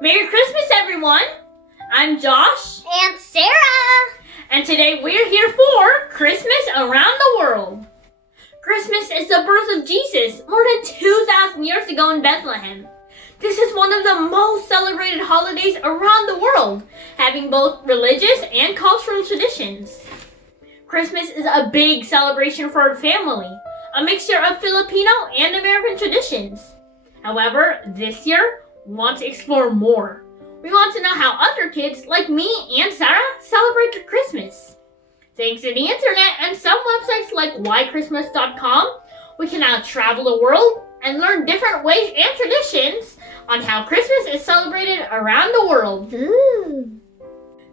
Merry Christmas, everyone! I'm Josh. And Sarah. And today we're here for Christmas Around the World. Christmas is the birth of Jesus more than 2,000 years ago in Bethlehem. This is one of the most celebrated holidays around the world, having both religious and cultural traditions. Christmas is a big celebration for our family, a mixture of Filipino and American traditions. However, this year, we want to explore more. We want to know how other kids like me and Sarah celebrate their Christmas. Thanks to the internet and some websites like whychristmas.com, we can now travel the world and learn different ways and traditions on how Christmas is celebrated around the world. Ooh.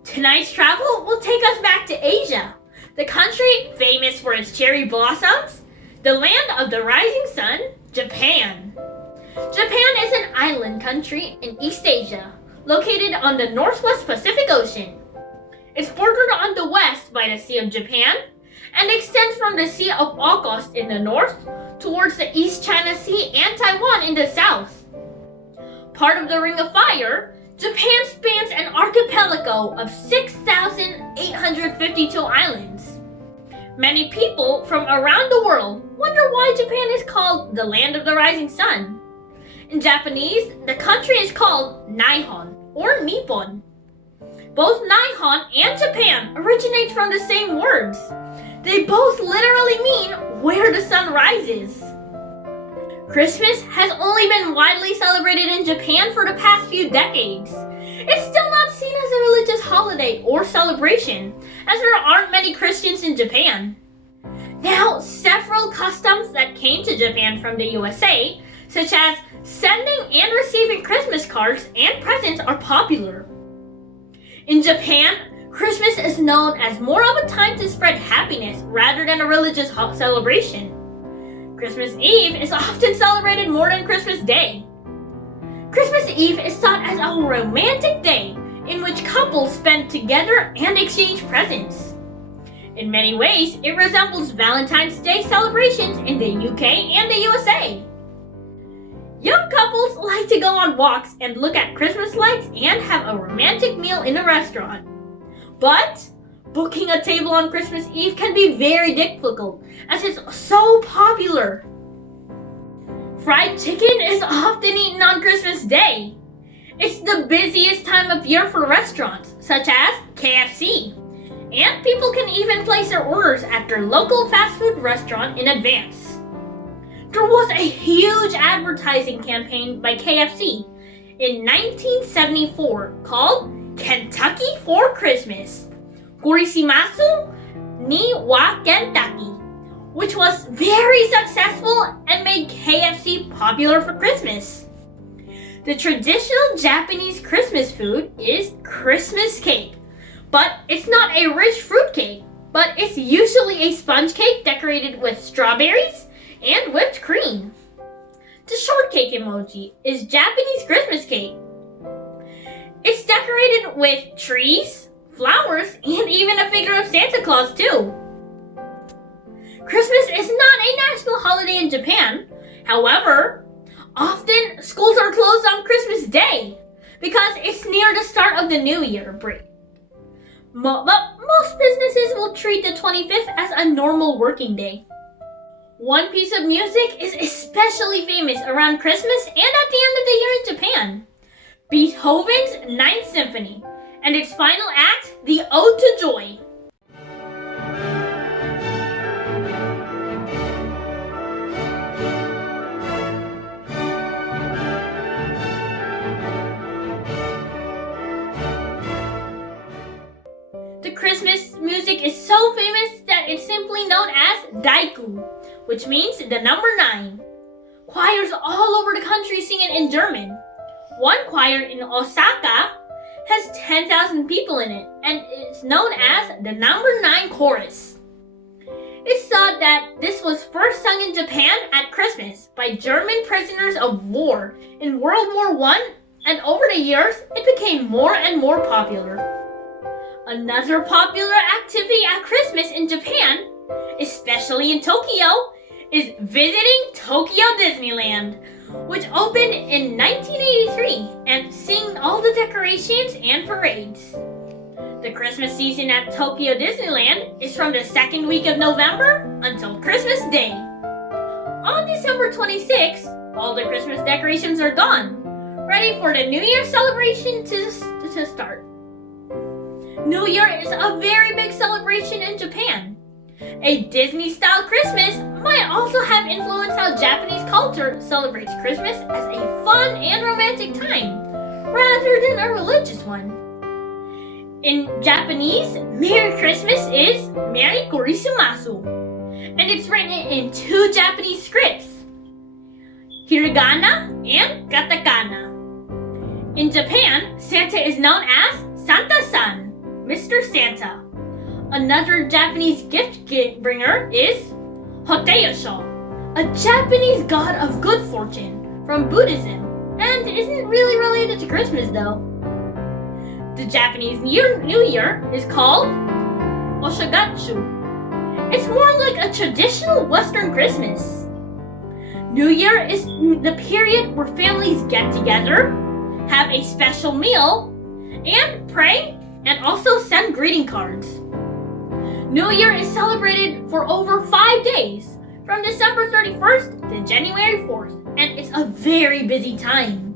Tonight's travel will take us back to Asia, the country famous for its cherry blossoms, the land of the rising sun, Japan. Japan is an island country in East Asia, located on the Northwest Pacific Ocean. It's bordered on the west by the Sea of Japan and extends from the Sea of Okhotsk in the north towards the East China Sea and Taiwan in the south. Part of the Ring of Fire, Japan spans an archipelago of 6,852 islands. Many people from around the world wonder why Japan is called the land of the rising sun. In Japanese, the country is called Nihon or Nippon. Both Nihon and Japan originate from the same words. They both literally mean where the sun rises. Christmas has only been widely celebrated in Japan for the past few decades. It's still not seen as a religious holiday or celebration, as there aren't many Christians in Japan. Now, several customs that came to Japan from the USA, such as sending and receiving Christmas cards and presents, are popular. In Japan, Christmas is known as more of a time to spread happiness rather than a religious celebration. Christmas Eve is often celebrated more than Christmas Day. Christmas Eve is thought as a romantic day in which couples spend together and exchange presents. In many ways, it resembles Valentine's Day celebrations in the UK and the USA. Young couples like to go on walks and look at Christmas lights and have a romantic meal in a restaurant. But booking a table on Christmas Eve can be very difficult as it's so popular. Fried chicken is often eaten on Christmas Day. It's the busiest time of year for restaurants, such as KFC. And people can even place their orders at their local fast food restaurant in advance. There was a huge advertising campaign by KFC in 1974 called Kentucky for Christmas, Gorishimasu ni wa Kentucky, which was very successful and made KFC popular for Christmas. The traditional Japanese Christmas food is Christmas cake, but it's not a rich fruit cake, but it's usually a sponge cake decorated with strawberries and whipped cream. The shortcake emoji is Japanese Christmas cake. It's decorated with trees, flowers, and even a figure of Santa Claus too. Christmas is not a national holiday in Japan. However, often schools are closed on Christmas Day because it's near the start of the New Year break. But most businesses will treat the 25th as a normal working day. One piece of music is especially famous around Christmas and at the end of the year in Japan. Beethoven's Ninth Symphony, and its final act, the Ode to Joy. The Christmas music is so famous that it's simply known as Daiku, which means the number 9. Choirs all over the country sing it in German. One choir in Osaka has 10,000 people in it, and it's known as the number 9 chorus. It's thought that this was first sung in Japan at Christmas by German prisoners of war in World War I, and over the years, it became more and more popular. Another popular activity at Christmas in Japan, especially in Tokyo, is visiting Tokyo Disneyland, which opened in 1983 and seeing all the decorations and parades. The Christmas season at Tokyo Disneyland is from the second week of November until Christmas Day. On December 26th, all the Christmas decorations are gone, ready for the New Year celebration to start. New Year is a very big celebration in Japan. A Disney-style Christmas might also have influenced how Japanese culture celebrates Christmas as a fun and romantic time, rather than a religious one. In Japanese, Merry Christmas is Merry Kurisumasu, and it's written in two Japanese scripts, Hiragana and Katakana. In Japan, Santa is known as Santa-san, Mr. Santa. Another Japanese gift bringer is Hoteyosho, a Japanese god of good fortune from Buddhism, and isn't really related to Christmas though. The Japanese New Year is called Oshogatsu. It's more like a traditional Western Christmas. New Year is the period where families get together, have a special meal, and pray, and also send greeting cards. New Year is celebrated for over 5 days, from December 31st to January 4th, and it's a very busy time.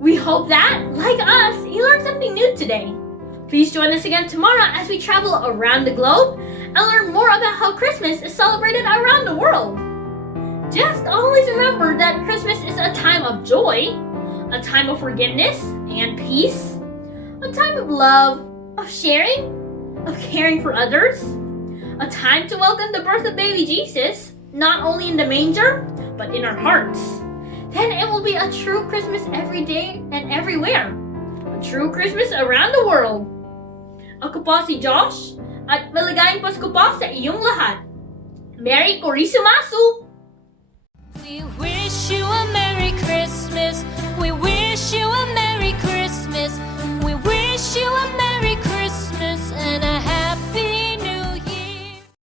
We hope that, like us, you learned something new today. Please join us again tomorrow as we travel around the globe and learn more about how Christmas is celebrated around the world. Just always remember that Christmas is a time of joy, a time of forgiveness and peace, a time of love, of sharing, of caring for others, a time to welcome the birth of baby Jesus, not only in the manger, but in our hearts. Then it will be a true Christmas every day and everywhere. A true Christmas around the world. Ako po si Josh, at maligayang Pasko po sa iyong lahat. Merry Kurisumasu! We wish you